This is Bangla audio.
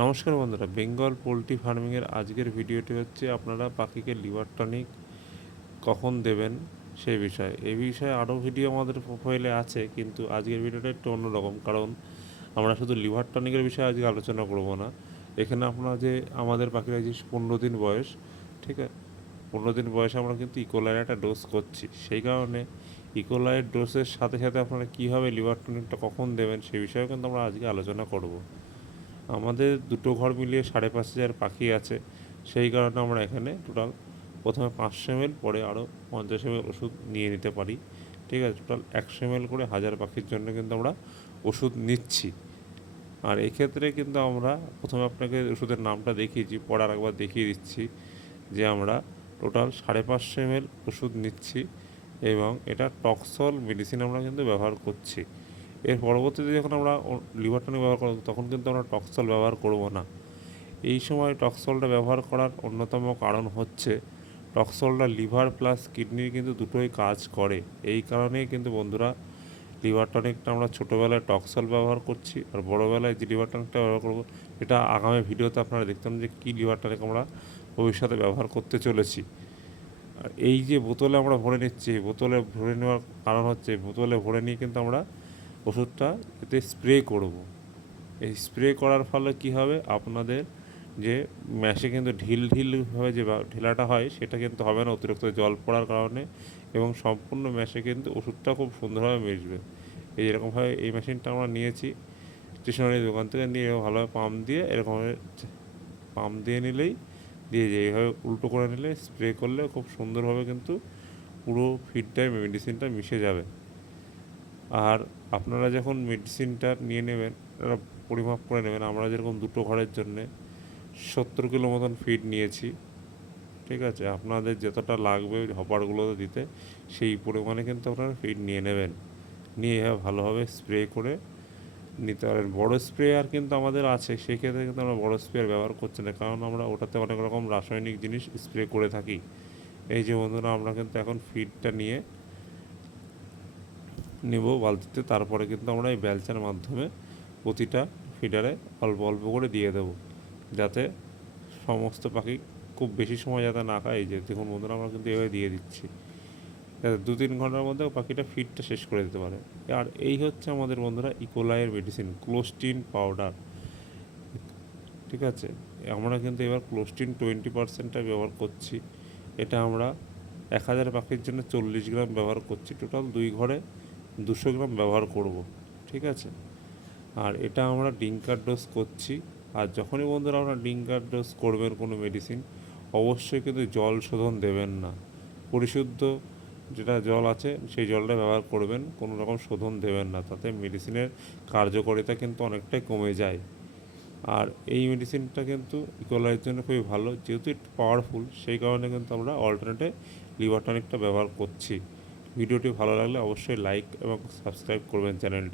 নমস্কার বন্ধুরা, বেঙ্গল পোলট্রি ফার্মিংয়ের আজকের ভিডিওটি হচ্ছে আপনারা পাখিকে লিভার টনিক কখন দেবেন সেই বিষয়ে। এই বিষয়ে আরও ভিডিও আমাদের প্রোফাইলে আছে, কিন্তু আজকের ভিডিওটা একটু অন্যরকম, কারণ আমরা শুধু লিভার টনিকের বিষয়ে আজকে আলোচনা করব না। এখানে আপনারা যে আমাদের পাখিরা যে 15 দিন বয়স, ঠিক আছে, 15 দিন বয়সে আমরা কিন্তু ইকোলাইয়ের একটা ডোজ করছি। সেই কারণে ইকোলাইয়ের ডোজের সাথে সাথে আপনারা কীভাবে লিভার টনিকটা কখন দেবেন সেই বিষয়েও কিন্তু আমরা আজকে আলোচনা করব। আমাদের দুটো ঘর মিলিয়ে 5,500 পাখি আছে, সেই কারণে আমরা এখানে টোটাল প্রথমে 500 ml, পরে আরও 50 ml ওষুধ নিয়ে নিতে পারি। ঠিক আছে, টোটাল 100 ml করে 1000 পাখির জন্য কিন্তু আমরা ওষুধ নিচ্ছি। আর এক্ষেত্রে কিন্তু আমরা প্রথমে আপনাকে ওষুধের নামটা দেখিয়েছি, পরে আরেকবার দেখিয়ে দিচ্ছি যে আমরা টোটাল 550 ml ওষুধ নিচ্ছি এবং এটা টক্সল মেডিসিন আমরা কিন্তু ব্যবহার করছি। এর পরবর্তীতে যখন আমরা লিভার টনিক ব্যবহার করব, তখন কিন্তু আমরা টক্সল ব্যবহার করব না। এই সময় টক্সলটা ব্যবহার করার অন্যতম কারণ হচ্ছে টক্সলটা লিভার প্লাস কিডনির কিন্তু দুটোই কাজ করে। এই কারণেই কিন্তু বন্ধুরা লিভার টনিকটা আমরা ছোটোবেলায় টক্সল ব্যবহার করছি, আর বড়োবেলায় যে লিভার টনিকটা ব্যবহার করব, এটা আগামী ভিডিওতে আপনারা দেখতাম যে কী লিভার টনিক আমরা ভবিষ্যতে ব্যবহার করতে চলেছি। আর এই যে বোতলে আমরা ভরে নিচ্ছি, বোতলে ভরে নেওয়ার কারণ হচ্ছে বোতলে ভরে নিয়ে কিন্তু আমরা ওষুধটা এতে স্প্রে করব। এই স্প্রে করার ফলে কী হবে, আপনাদের যে ম্যাশে কিন্তু ঢিলভাবে যে ঢিলাটা হয় সেটা কিন্তু হবে না অতিরিক্ত জল পড়ার কারণে, এবং সম্পূর্ণ ম্যাশে কিন্তু ওষুধটা খুব সুন্দরভাবে মিশবে। এই এরকমভাবে এই মেশিনটা আমরা নিয়েছি স্টেশনারি দোকান থেকে, নিয়ে ভালোভাবে পাম্প দিয়ে এরকমভাবে পাম্প দিয়ে নিলেই দিয়ে যায়, এইভাবে উল্টো করে নিলে স্প্রে করলে খুব সুন্দরভাবে কিন্তু পুরো ফিডটাই মেডিসিনটা মিশে যাবে। আর আপনারা যখন মেডিসিনটা নিয়ে নেবেন, এটা পরিমাপ করে নেবেন। আমরা যেরকম দুটো ঘরের জন্যে 70 কিলো মতন ফিড নিয়েছি, ঠিক আছে। আপনাদের যতটা লাগবে হপারগুলোতে দিতে, সেই পরিমাণে কিন্তু আপনারা ফিড নিয়ে নেবেন, নিয়ে ভালোভাবে স্প্রে করে নিতে পারেন। বড়ো স্প্রেয়ার কিন্তু আমাদের আছে, সেই ক্ষেত্রে কিন্তু আমরা বড়ো স্প্রেয়ার ব্যবহার করছি না, কারণ আমরা ওটাতে অনেক রকম রাসায়নিক জিনিস স্প্রে করে থাকি। এই যে বন্ধুরা, আমরা কিন্তু এখন ফিডটা নিয়ে নেব বালতিতে, তারপরে কিন্তু আমরা এই বেলচার মাধ্যমে প্রতিটা ফিডারে অল্প অল্প করে দিয়ে দেবো, যাতে সমস্ত পাখি খুব বেশি সময় যাতে না খায়। এই যে দেখুন বন্ধুরা, আমরা কিন্তু এভাবে দিয়ে দিচ্ছি, যাতে 2-3 ঘন্টার মধ্যে পাখিটা ফিডটা শেষ করে দিতে পারে। আর এই হচ্ছে আমাদের বন্ধুরা ইকোলাইয়ের মেডিসিন, ক্লোস্টিন পাউডার, ঠিক আছে। আমরা কিন্তু এবার ক্লোস্টিন 20% ব্যবহার করছি। এটা আমরা 1000 পাখির জন্য 40 গ্রাম ব্যবহার করছি, টোটাল 2 ঘরে 200 গ্রাম ব্যবহার করব, ঠিক আছে। আর এটা আমরা ডিঙ্কার ডোজ করছি। আর যখনই বন্ধুরা আমরা ডিঙ্কার ডোজ করবেন কোনো মেডিসিন, অবশ্যই কিন্তু জল শোধন দেবেন না। পরিশুদ্ধ যেটা জল আছে সেই জলটা ব্যবহার করবেন, কোনো রকম শোধন দেবেন না, তাতে মেডিসিনের কার্যকারিতা কিন্তু অনেকটাই কমে যায়। আর এই মেডিসিনটা কিন্তু ইকোলাইয়ের জন্য খুবই ভালো, যেহেতু একটু পাওয়ারফুল, সেই কারণে কিন্তু আমরা অল্টারনেটে লিভার টনিকটা ব্যবহার করছি। ভিডিওটি ভালো লাগলে অবশ্যই লাইক এবং সাবস্ক্রাইব করবেন চ্যানেলটি।